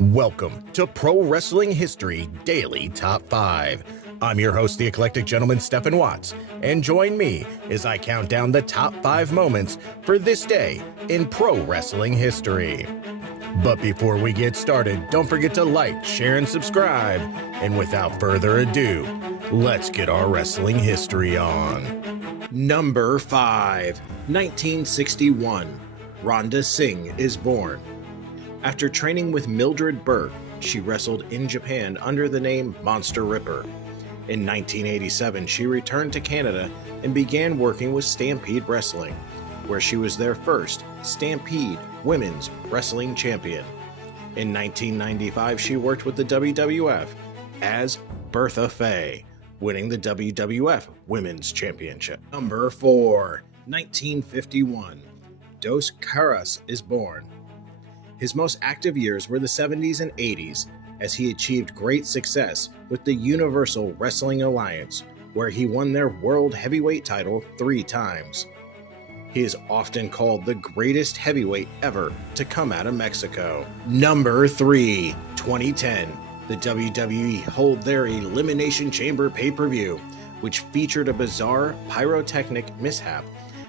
Welcome to Pro Wrestling History Daily Top 5. I'm your host, the eclectic gentleman, Stephen Watts, and join me as I count down the top 5 moments for this day in pro wrestling history. But before we get started, don't forget to like, share, and subscribe. And without further ado, let's get our wrestling history on. Number 5, 1961. Rhonda Singh is born. After training with Mildred Burke, she wrestled in Japan under the name Monster Ripper. In 1987, she returned to Canada and began working with Stampede Wrestling, where she was their first Stampede Women's Wrestling Champion. In 1995, she worked with the WWF as Bertha Faye, winning the WWF Women's Championship. Number 4, 1951. Dos Caras is born. His most active years were the 70s and 80s, as he achieved great success with the Universal Wrestling Alliance, where he won their World Heavyweight title 3 times. He is often called the greatest heavyweight ever to come out of Mexico. Number 3, 2010. The WWE hold their Elimination Chamber pay-per-view, which featured a bizarre pyrotechnic mishap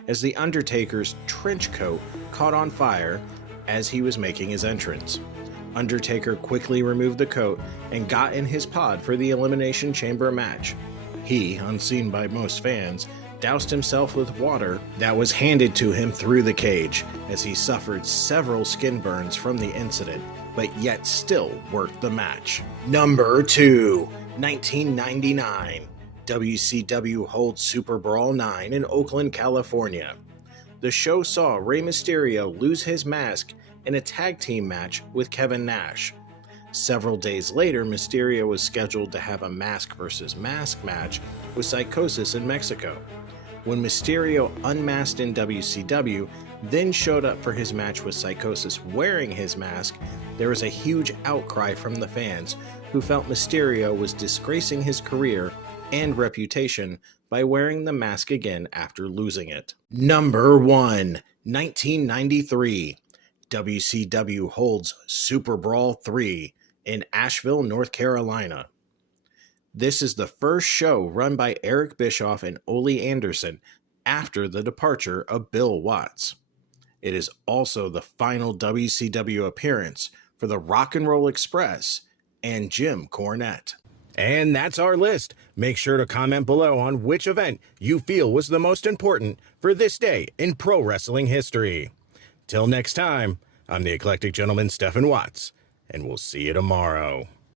as The Undertaker's trench coat caught on fire as he was making his entrance. Undertaker quickly removed the coat and got in his pod for the Elimination Chamber match. He, unseen by most fans, doused himself with water that was handed to him through the cage, as he suffered several skin burns from the incident, but yet still worked the match. Number 2, 1999. WCW holds Super Brawl 9 in Oakland, California. The show saw Rey Mysterio lose his mask in a tag team match with Kevin Nash. Several days later, Mysterio was scheduled to have a mask versus mask match with Psychosis in Mexico. When Mysterio unmasked in WCW, then showed up for his match with Psychosis wearing his mask, there was a huge outcry from the fans who felt Mysterio was disgracing his career and reputation by wearing the mask again after losing it. Number 1, 1993. WCW holds Super Brawl 3 in Asheville, North Carolina. This is the first show run by Eric Bischoff and Ole Anderson after the departure of Bill Watts. It is also the final WCW appearance for the Rock and Roll Express and Jim Cornette. And that's our list. Make sure to comment below on which event you feel was the most important for this day in pro wrestling history. Till next time, I'm the eclectic gentleman, Stephen Watts, and we'll see you tomorrow.